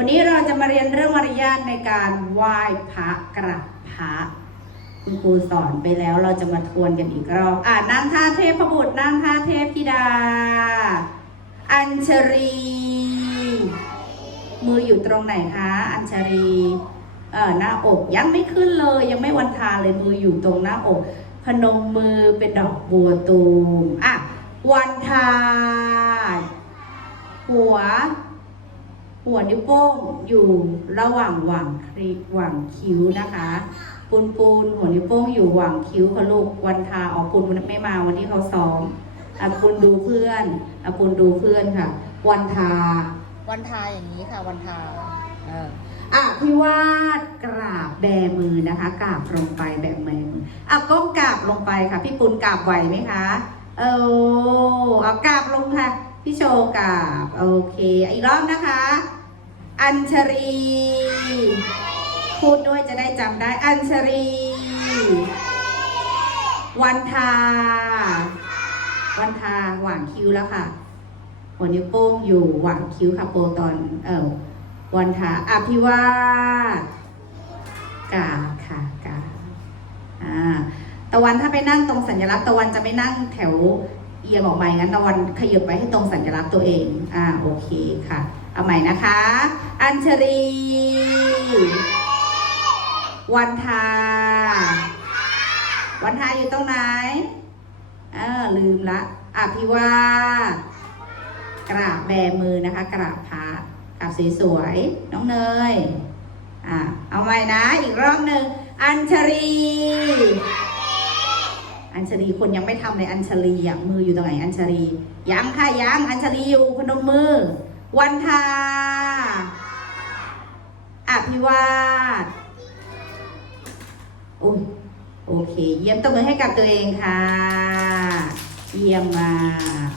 วันนี้เราจะมาเรียนเรื่องมารยาทในการไหว้พระกราบพระคุณครูสอนไปแล้วเราจะมาทวนกันอีกรอบอ่านั่งท่าเทพบุตรนั่งท่าเทพธิดา อัญชรี มืออยู่ตรงไหนคะ อัญชรีเอ่อหน้าอกยังไม่ขึ้นเลย ยังไม่วันทาเลยมืออยู่ตรงหน้าอก พนมมือเป็นดอกบัวตูมอะวันทาหัว หัวนิ้วโป้งอยู่ระหว่างหว่างครีหว่างคิ้วนะคะ ปูนปูนหัวนิ้วโป้งอยู่หว่างคิ้วค่ะลูกวันทาออกปูนไม่มาวันที่เขาซ้อมอะปูนดูเพื่อนอะปูนดูเพื่อนค่ะ วันทา วันทาอย่างนี้ค่ะวันทาเอออะพี่วาดกราบแบมือนะคะกราบลงไปแบมืออะก้มกราบลงไปค่ะ พี่ปุณกราบไหวไหมคะเออเอากราบลงค่ะ พี่โชว์กราบ โอเค อีกรอบนะคะ อัญชรี พูดด้วยจะได้จำได้ อัญชรี วันทา วันทาหว่างคิ้วแล้วค่ะหัวนิ้วโป้งอยู่หว่างคิ้วค่ะโปรตอนเออวันทาอภิวาสกาค่ะกาอ่าตะวันถ้าไปนั่งตรงสัญลักษณ์ตะวันจะไม่นั่งแถวเอียงออกมาอย่างนั้นตะวันขยับไปให้ตรงสัญลักษณ์ตัวเอง อ่า โอเคค่ะ เอาใหม่นะคะ ญชรี วันทา วันทาอยู่ตรงไหน เออลืมละอภิวากราบแบมือนะคะ กราบพระกราบสวยๆน้องเนย อ่าเอาใหม่นะ อีกรอบหนึ่งอัญชรี อัญชลีคนยังไม่ทำเลยอัญชลีอะมืออยู่ตรงไหนอัญชลียังค่ะยังอัญชลีอยู่พนมมือ วันทา อภิวาสโอ้โอเค เยี่ยมตบมือให้กับตัวเองค่ะ เยี่ยมมาก